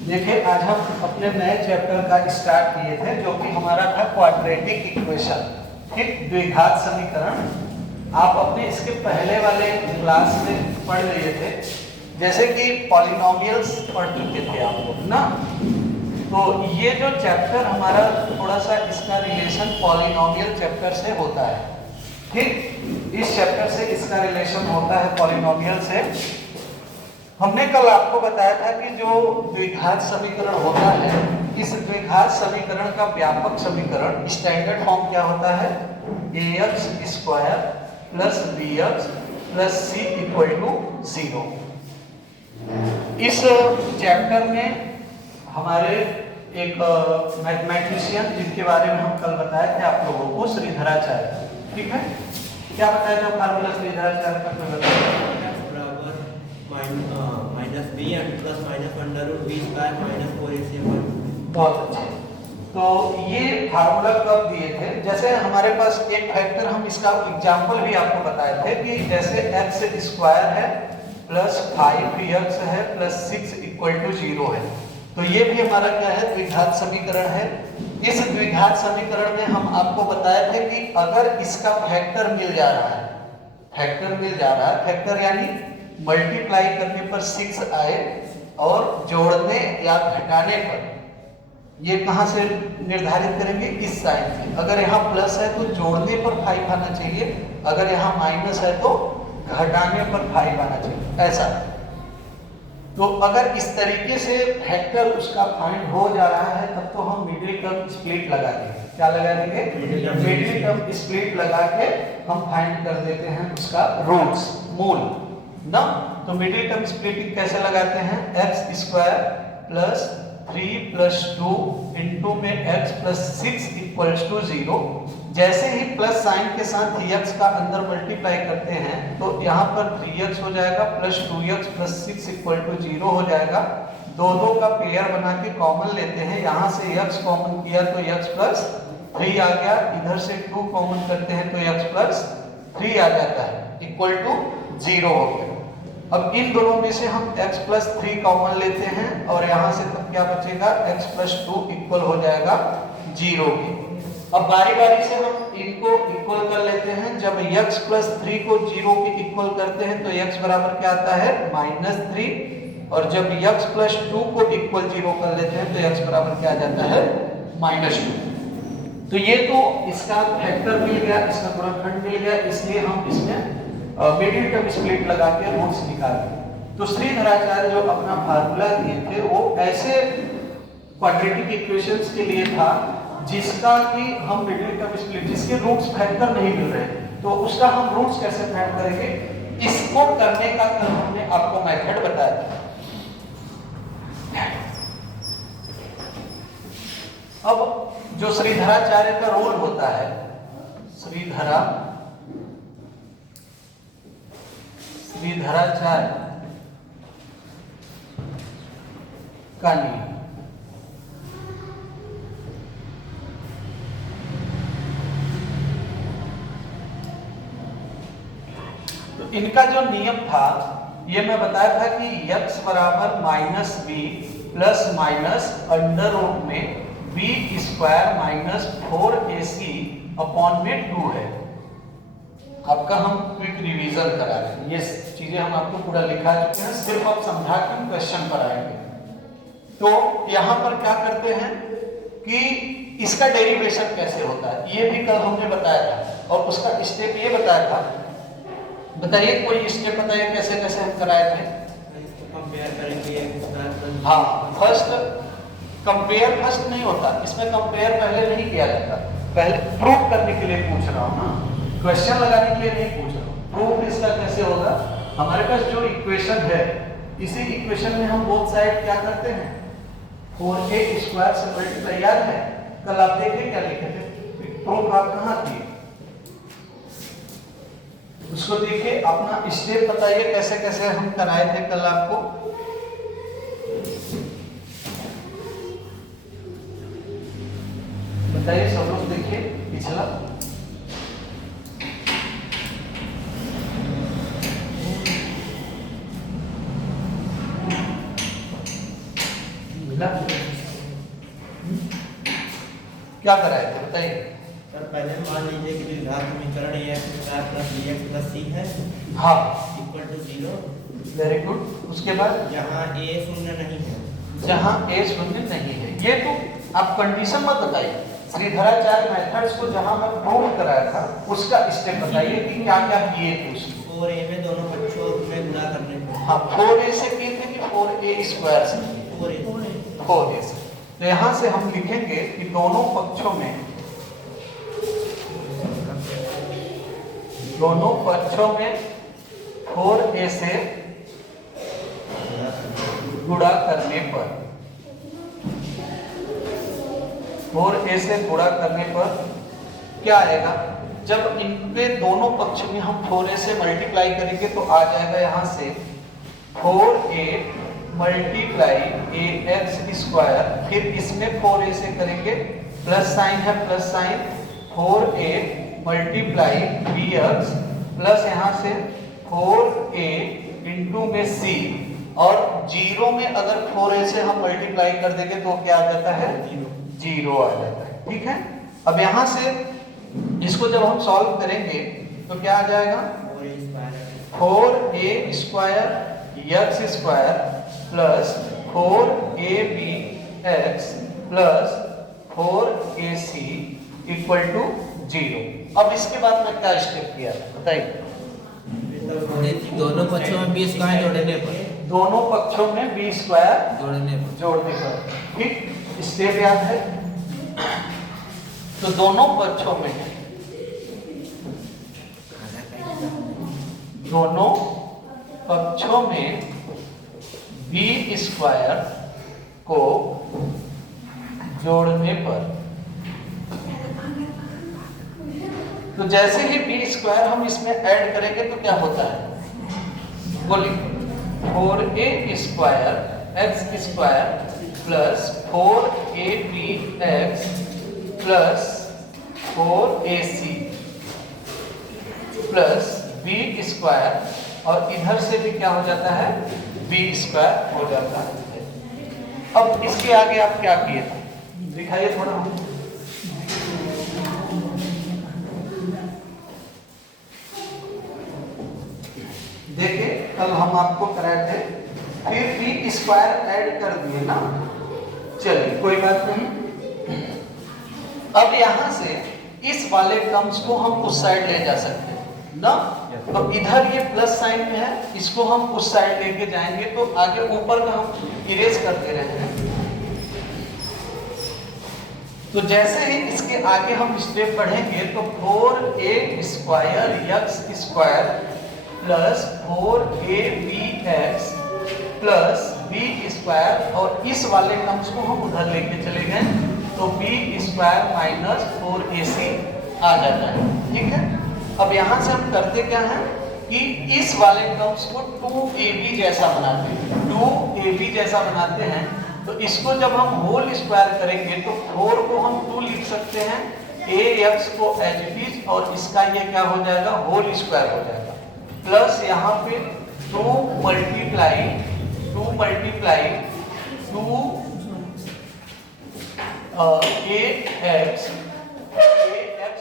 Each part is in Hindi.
देखिए आज हम अपने नए चैप्टर का स्टार्ट किए थे जो कि हमारा था क्वाड्रेटिक इक्वेशन, ठीक, द्विघात समीकरण। आप अपने इसके पहले वाले क्लास में पढ़ लिए थे, जैसे कि पॉलिनोमियल्स पढ़ चुके थे आप लोग ना। तो ये जो चैप्टर हमारा थोड़ा सा इसका रिलेशन पॉलिनोमियल चैप्टर से होता है, ठीक। इस चैप्टर से इसका रिलेशन होता है पॉलिनोमियल से। हमने कल आपको बताया था कि जो द्विघात समीकरण होता है, इस द्विघात समीकरण का व्यापक समीकरण स्टैंडर्ड फॉर्म क्या होता है, ax square plus bx plus c equal to 0। इस चैप्टर में हमारे एक मैथमेटिशियन जिनके बारे में हम कल बताए थे आप लोगों को, श्रीधराचार्य, ठीक है। क्या बताया था फार्मूला श्रीधराचार्य का, कोई बताया? Minus b and plus minus under root b square minus 4ac/। बहुत अच्छे। तो ये फार्मूला कब दिए थे, जैसे हमारे पास एक फैक्टर, हम इसका एग्जांपल भी आपको बताए थे कि जैसे x स्क्वायर है प्लस 5x है प्लस 6 इक्वल टू 0 है। तो ये भी हमारा क्या है, द्विघात समीकरण है। इस द्विघात समीकरण में हम आपको बताए थे कि अगर इसका फैक्टर मिल जा रहा है, फैक्टर यानी मल्टीप्लाई करने पर 6 आए और जोड़ने या घटाने पर, ये कहां से निर्धारित करेंगे, इस साइन से। अगर यहाँ प्लस है तो जोड़ने पर 5 आना चाहिए, अगर यहाँ माइनस है तो घटाने पर 5 आना चाहिए, ऐसा। तो अगर इस तरीके से फैक्टर उसका फाइंड हो जा रहा है तब तो हम मिडिल टर्म स्प्लिट लगा देंगे। क्या लगा देंगे? मिडिल टर्म स्प्लिट लगा के हम फाइंड कर देते हैं उसका रूट्स, मूल ना। तो मिडिल टर्म स्प्लिटिंग कैसे लगाते हैं, x square plus 3 plus 2 into में x प्लस 6 इक्वल्स टू 0। जैसे ही प्लस साइन के साथ x का अंदर मल्टीप्लाई करते हैं तो यहाँ पर 3x हो जाएगा plus 2x plus 6 equal to 0 हो जाएगा। दोनों का पेयर बना के कॉमन लेते हैं, यहाँ से x कॉमन किया तो x प्लस 3 आ गया, इधर से 2 कॉमन करते हैं तो x प्लस 3 आ जाता है, इक्वल टू 0 हो गया। अब इन दोनों में से हम x प्लस 3 कॉमन लेते हैं और यहाँ से तब क्या बचेगा, x प्लस 2 इक्वल हो जाएगा 0 के। अब बारी बारी से हम इनको इक्वल कर लेते हैं। जब x प्लस 3 को 0 के इक्वल करते हैं तो x बराबर क्या आता है, -3, और जब x प्लस 2 को इक्वल 0 कर लेते हैं तो x बराबर क्या आ जाता है, -2। तो ये तो इसका फैक्टर मिल गया, इसका गुणनखंड मिल गया, इसलिए हम इसमें मिडिल टर्म स्प्लिट लगा के रूट्स निकाल दिए। तो श्रीधराचार्य जो अपना फार्मूला दिए थे वो ऐसे क्वाड्रेटिक इक्वेशंस के लिए था जिसका कि हम मिडिल टर्म स्प्लिट, जिसके रूट्स फैक्टर नहीं मिल रहे, तो उसका हम रूट्स कैसे फाइंड करेंगे, इसको करने का कल हमने आपको मेथड बताया था। अब जो श्रीधराचार्य का रोल होता है, श्रीधराचार्य का नियम, तो इनका जो नियम था ये मैं बताया था कि x बराबर -b plus minus under root में b square minus 4ac upon में 2 है। आपका हम क्विक रिवीजन करा रहे हैं, ये चीजें हम आपको पूरा लिखा चुके हैं, सिर्फ आप समझा के हम क्वेश्चन पर आएंगे। तो यहाँ पर क्या करते हैं कि इसका डेरिवेशन कैसे होता है, ये भी कल हमने बताया था, और उसका स्टेप ये बताया था। बताइए कोई स्टेप बताइए कैसे कैसे हम कराए थे। कंपेयर करेंगे, हाँ, फर्स्ट कंपेयर फर्स्ट नहीं होता, इसमें कंपेयर पहले नहीं किया जाता, पहले प्रूव करने के लिए पूछ रहा हूँ ना, क्वेश्चन लगाने के लिए नहीं पूछ रहा हूँ। प्रूफ इसका कैसे होगा, हमारे पास जो इक्वेशन है, इसी इक्वेशन में हम बोथ साइड क्या करते हैं, 4a स्क्वायर से मल्टीप्लाई, याद है कल आप देखे क्या लिखे थे, प्रूफ आप कहाँ किए, उसको देखिए, अपना स्टेप बताइए कैसे कैसे हम कराए थे कल आपको। बताइए सब लोग, देखिए पिछला। क्या कराए थे बताइए। सर पहले मान लीजिए कि द्विघात समीकरण ax square plus bx plus c है हाँ इक्वल टू 0। Very good. उसके बाद यहाँ a शून्य नहीं है। जहाँ a शून्य नहीं है, ये तो आप कंडीशन मत बताइए, श्रीधराचार्य मेथड्स को जहाँ मैं प्रूव कराया था उसका स्टेप बताइए कि क्या क्या किए थे उसमें। 4a में दोनों पक्षों में गुणा करने पर। हाँ 4a से किए थे कि 4a स्क्वायर से? 4a से। तो यहाँ से हम लिखेंगे कि दोनों पक्षों में दोनों पक्षों में 4a से गुणा करने पर 4a से गुणा करने पर क्या आएगा, जब इनके दोनों पक्ष में हम 4a से मल्टीप्लाई करेंगे तो आ जाएगा यहाँ से 4a मल्टीप्लाई ax स्क्वायर, फिर इसमें 4a से करेंगे प्लस साइन है plus sign 4a multiply bx plus यहाँ से 4a इंटू में c, और जीरो में अगर 4a से हम मल्टीप्लाई कर देंगे तो क्या आ जाता है, जीरो आ जाता है। ठीक है, अब यहाँ से इसको जब हम सॉल्व करेंगे तो क्या आ जाएगा 4a square x square plus 4abx plus 4ac equal to 0। अब इसके बाद में क्या स्टेप किया बताइए। दोनों पक्षों में b स्क्वायर जोड़ने पर, दोनों पक्षों में b स्क्वायर जोड़ने पर, ठीक स्टेप याद है। तो दोनों पक्षों में b स्क्वायर को जोड़ने पर, तो जैसे ही b स्क्वायर हम इसमें ऐड करेंगे तो क्या होता है बोलिए, 4a square x square plus 4abx plus 4ac plus b square, और इधर से भी क्या हो जाता है b स्क्वायर हो जाता है। अब इसके आगे आप क्या किए थे दिखाइए थोड़ा। देखिए कल हम आपको कराए थे, फिर b स्क्वायर ऐड कर दिए ना, चलिए कोई बात नहीं। अब यहां से इस वाले टर्म्स को हम उस साइड ले जा सकते हैं ना, तो इधर ये प्लस साइन में है, इसको हम उस साइड लेके जाएंगे तो आगे ऊपर का हम इरेज करते रहे हैं। तो जैसे ही इसके आगे हम स्टेप बढ़ेंगे तो 4a square x square plus 4abx plus b square, और इस वाले टर्म्स को हम उधर लेके चले गए तो b स्क्वायर माइनस 4ac आ जाता है। ठीक है, अब यहां से हम करते क्या है कि इस वाले टर्म्स को 2ab जैसा बनाते हैं, 2ab जैसा बनाते हैं। तो इसको जब हम होल स्क्वायर करेंगे तो 4 को हम 2 लिख सकते हैं, ax को एज इट इज, और इसका ये क्या हो जाएगा होल स्क्वायर हो जाएगा, प्लस यहाँ पे 2 मल्टीप्लाई 2 ax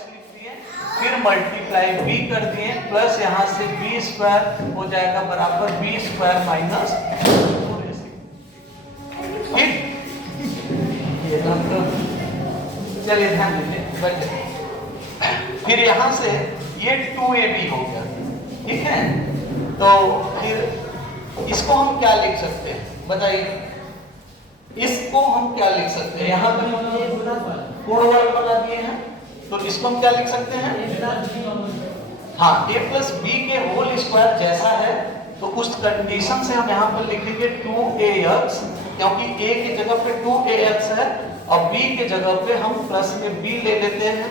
लिख दिए, फिर मल्टीप्लाई b कर दिए, प्लस यहाँ से b स्क्वायर हो जाएगा बराबर b स्क्वायर माइनस 4ac। ठीक, चलिए ध्यान दीजिए, फिर यहाँ से ये 2ab हो गया। ठीक है, तो फिर इसको हम क्या लिख सकते हैं बताइए, इसको हम क्या लिख सकते हैं, यहाँ पर पूर्ण वर्ग बना दिए हैं तो इसको हम क्या लिख सकते हैं, हाँ a प्लस b के होल स्क्वायर जैसा है, तो उस कंडीशन से हम यहाँ पर लिखेंगे 2ax, क्योंकि a की जगह पे 2ax है और b के जगह पे हम प्लस में b ले लेते हैं,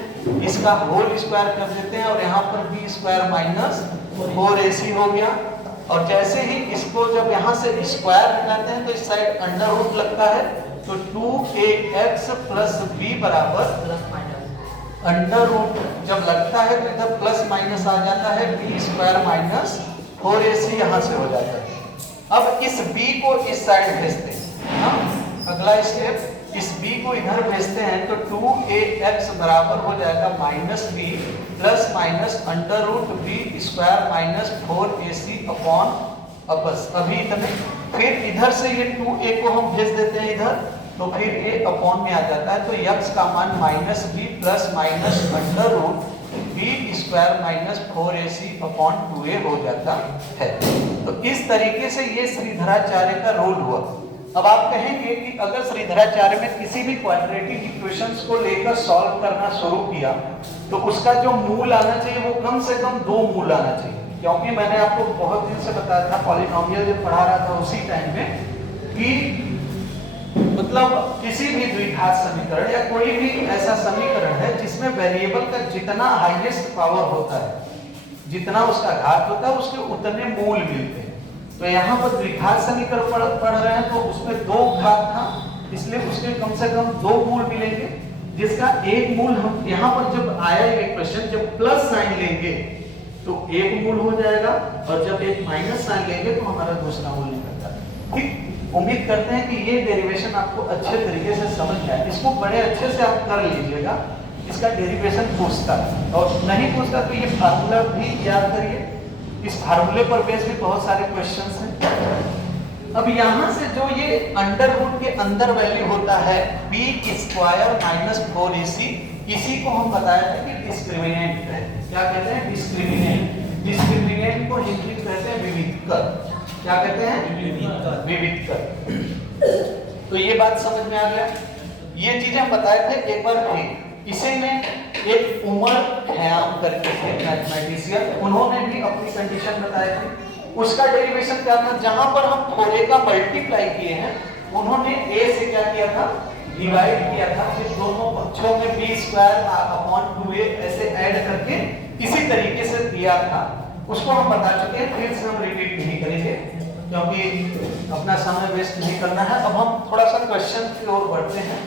इसका होल स्क्वायर कर देते हैं, और यहाँ पर b स्क्वायर माइनस 4ac हो गया। और जैसे ही इसको जब यहाँ से स्क्वायर हटाते हैं तो इस साइड अंडर रूट लगता है, तो 2ax प्लस b बराबर अंडर रूट जब लगता है तो इधर प्लस माइनस आ जाता है, b स्क्वायर माइनस 4ac यहाँ से हो जाता है। अब इस b को इस साइड भेजते हैं, अगला स्टेप, इस b को इधर भेजते हैं तो 2ax बराबर हो जाएगा -b plus minus under root b square minus 4ac upon बस अभी इतने। फिर इधर से ये 2a को हम भेज देते हैं इधर, तो फिर ये अपॉन में आ जाता है, तो x का मान -b plus minus under root b square minus 4ac upon 2a हो जाता है। तो इस तरीके से ये श्रीधराचार्य का रूल हुआ। अब आप कहेंगे कि अगर श्रीधराचार्य में किसी भी क्वाड्रेटिक इक्वेशंस को लेकर सॉल्व करना शुरू किया तो उसका जो मूल आना चाहिए वो कम से कम 2 मूल आना चाहिए, क्योंकि मैंने आपको बहुत दिन से बताया था पॉलिनोमियल जब पढ़ा रहा था उसी टाइम में कि मतलब किसी भी द्विघात समीकरण या कोई भी ऐसा समीकरण है जिसमें वेरिएबल का जितना हाईएस्ट पावर होता है, जितना उसका घात होता है, उसके उतने मूल मिलते हैं। तो यहाँ पर द्विघात समीकरण पढ़ रहे हैं तो उसमें 2 घात था, इसलिए उसके कम से कम 2 मूल मिलेंगे, जिसका एक मूल हम यहाँ पर जब आया ये क्वेश्चन, जब प्लस साइन लेंगे तो 1 मूल हो जाएगा, और जब एक माइनस साइन लेंगे तो हमारा दूसरा मूल निकलता है। ठीक, उम्मीद करते हैं कि ये डेरिवेशन आपको अच्छे तरीके से समझ आए। इसको बड़े अच्छे से आप कर लीजिएगा, इसका डेरिवेशन पूछता है और नहीं पूछता तो ये फार्मूला भी याद करिए, इस फार्मूले पर बेस भी बहुत सारे क्वेश्चंस हैं। अब यहाँ से जो ये अंडर रूट के अंदर वैल्यू होता है b स्क्वायर माइनस 4ac, इसी को हम बताया था कि डिस्क्रिमिनेंट है। क्या कहते हैं? डिस्क्रिमिनेंट। डिस्क्रिमिनेंट को हिंदी में कहते हैं विविधकर। क्या कहते हैं? विविधकर। तो ये बात समझ में आ गया। ये चीजें हम बताए थे एक बार फिर। इसे में एक उमर खयाम करके थे मैथमेटिशियन, उन्होंने भी अपनी कंडीशन बताई थी। उसका डेरिवेशन क्या था? जहां पर हम 4a का मल्टीप्लाई किए हैं, उन्होंने a से क्या किया था? डिवाइड किया था, फिर दोनों पक्षों में b स्क्वायर अपॉन 2a ऐसे ऐड करके इसी तरीके से दिया था। उसको हम बता चुके हैं, फिर से हम रिपीट नहीं करेंगे क्योंकि अपना समय वेस्ट नहीं करना है। अब हम थोड़ा सा क्वेश्चन की ओर बढ़ते हैं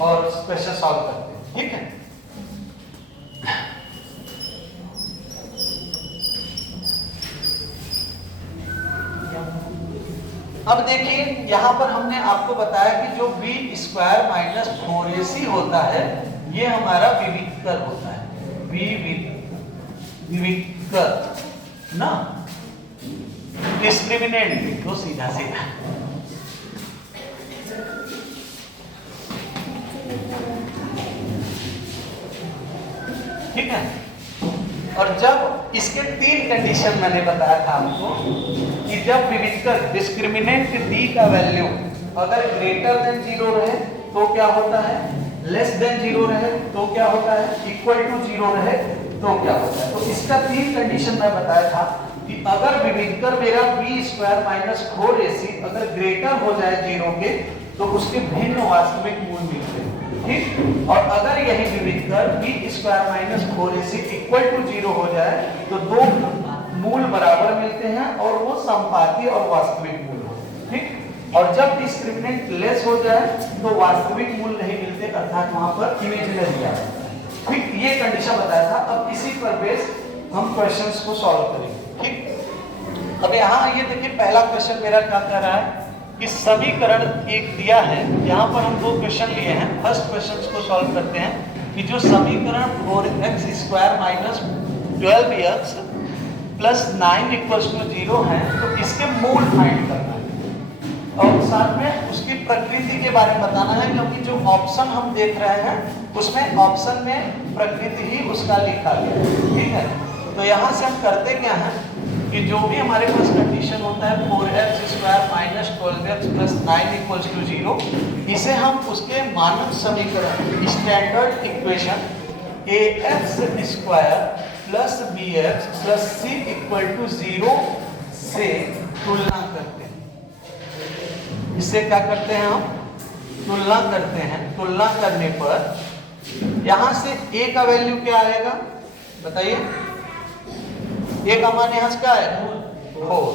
और क्वेश्चन सॉल्व करते हैं, ठीक है? अब देखिए यहां पर हमने आपको बताया कि जो b स्क्वायर माइनस 4ac होता है ये हमारा विविधकर होता है। विविधकर ना, डिस्क्रिमिनेंट तो सीधा सीधा। ठीक है, और जब इसके 3 कंडीशन मैंने बताया था आपको कि जब विविधकर डिस्क्रिमिनेंट d का वैल्यू अगर ग्रेटर देन 0 रहे तो क्या होता है, लेस देन 0 रहे तो क्या होता है, इक्वल टू 0 रहे तो क्या होता है। तो इसका 3 कंडीशन मैं बताया था कि अगर विविधकर मेरा b स्क्वायर माइनस 4ac अगर ग्रेटर हो जाए 0 के तो उसके भिन्न वास्तविक मूल मिलते हैं। ठीक, और अगर यही विविधकर b square minus 4ac equal to 0 हो जाए तो 2 मूल बराबर मिलते हैं और वो संपाती और वास्तविक मूल होते हैं। ठीक, और जब डिस्क्रिमिनेंट लेस हो जाए तो वास्तविक मूल नहीं मिलते, अर्थात वहां पर इमेजिनरी आ जाता है। ठीक, ये कंडीशन बताया था। अब इसी पर बेस हम क्वेश्चंस को सॉल्व करेंगे। ठीक, अब यहाँ ये देखिए पहला क्वेश्चन मेरा क्या कह रहा है कि समीकरण एक दिया है, यहाँ पर हम 2 क्वेश्चन लिए हैं। फर्स्ट क्वेश्चन को सॉल्व करते हैं कि जो समीकरण 4x square minus 12x plus 9 equals to 0 है तो इसके मूल फाइंड करना है और साथ में उसकी प्रकृति के बारे में बताना है, क्योंकि जो ऑप्शन हम देख रहे हैं उसमें ऑप्शन में प्रकृति ही उसका लिखा गया है। ठीक है, तो यहाँ से हम करते क्या है कि जो भी हमारे पास कंडीशन होता है 4x square minus 12x plus 9 equals to 0, इसे हम उसके मानक समीकरण standard equation ax square plus bx plus c equal to 0 से तुलना करते हैं। इससे क्या करते हैं हम? तुलना करते हैं। तुलना करने पर यहाँ से a का वैल्यू क्या आएगा बताइए? a का मान यहाँ से क्या है? 4।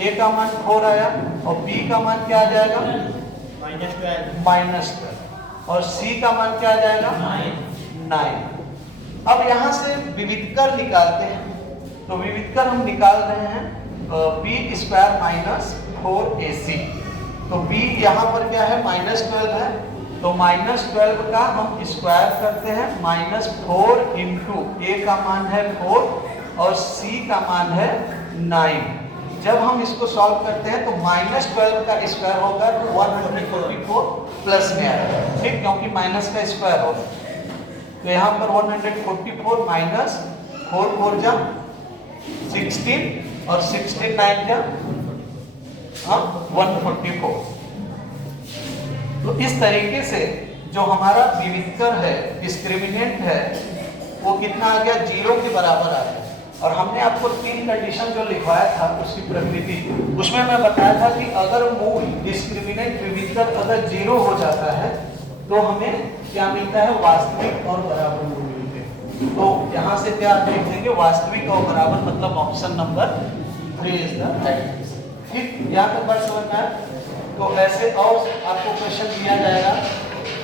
a का मान 4 आया और b का मान क्या आ जाएगा? -12। और c का मान क्या आ जाएगा? 9। अब यहाँ से विविधकर निकालते हैं। तो विविधकर हम निकाल रहे हैं b स्क्वायर माइनस 4ac। तो b यहाँ पर क्या है -12 है, तो -12 का हम स्क्वायर करते हैं, -4 इंटू a का मान है 4 और c का मान है 9। जब हम इसको सॉल्व करते हैं तो -12 का स्क्वायर होगा तो 144 प्लस में आएगा, ठीक, क्योंकि माइनस का स्क्वायर होगा। तो यहाँ पर 144 माइनस 4 4 जा 16 और 16 9 जा 144। तो इस तरीके से जो हमारा विविधकर है, डिस्क्रिमिनेंट है, वो कितना आ गया, 0 के बराबर आ गया। और हमने आपको 3 कंडीशन जो लिखवाया था उसकी प्रकृति, उसमें मैं बताया था कि अगर मूल डिस्क्रिमिनेंट विविधकर अगर 0 हो जाता है तो हमें क्या मिलता है, वास्तविक और बराबर मूल मिलते हैं। तो यहाँ से क्या देख लेंगे, वास्तविक और बराबर, मतलब option number 3 is the right answer. ठीक, यहाँ तक बात समझ में आया। तो ऐसे और आपको क्वेश्चन दिया जाएगा,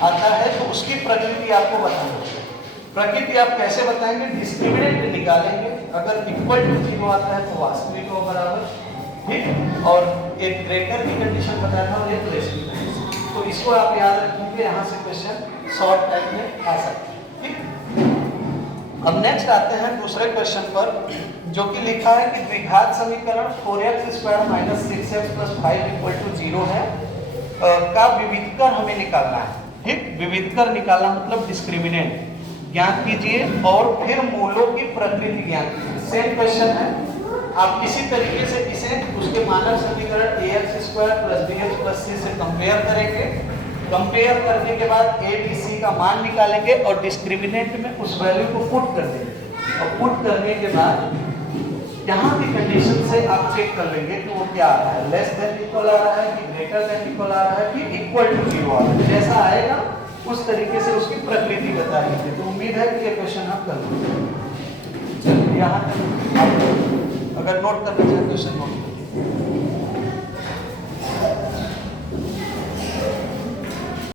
आता है तो उसकी प्रकृति आपको बताना है। प्रकृति आप कैसे बताएंगे, डिस्क्रिमिनेंट निकालेंगे, अगर इक्वल टू 0 आता है तो वास्तविक और बराबर, ठीक, और एक ग्रेटर की कंडीशन बताया था और एक लेस की कंडीशन। तो इसको आप याद रखेंगे, यहाँ से क्वेश्चन शॉर्ट टाइम में आ सकते हैं। ठीक, अब नेक्स्ट आते हैं दूसरे क्वेश्चन पर, जो कि लिखा है कि द्विघात समीकरण 4x² - 6x + 5 = 0 है का विविधकर हमें निकालना है। ठीक, विविधकर निकालना मतलब डिस्क्रिमिनेंट ज्ञात कीजिए और फिर मूलों की प्रकृति ज्ञात कीजिए। सेम क्वेश्चन है, आप इसी तरीके से इसे उसके मानक समीकरण ax² + bx + c से कंपेयर करेंगे। कंपेयर करने के बाद a b c का मान निकालेंगे और डिस्क्रिमिनेंट में उस वैल्यू को पुट कर देंगे। और पुट करने के बाद यहाँ की कंडीशन से आप चेक कर लेंगे कि वो क्या आ रहा है, लेस देन इक्वल आ रहा है कि ग्रेटर देन इक्वल आ रहा है कि इक्वल टू 0 आ रहा है। जैसा आएगा उस तरीके से उसकी प्रकृति बता दीजिए। तो उम्मीद है कि ये क्वेश्चन आप कर लेंगे। चलिए यहाँ तक आप अगर नोट करना चाहें क्वेश्चन नोट करिए।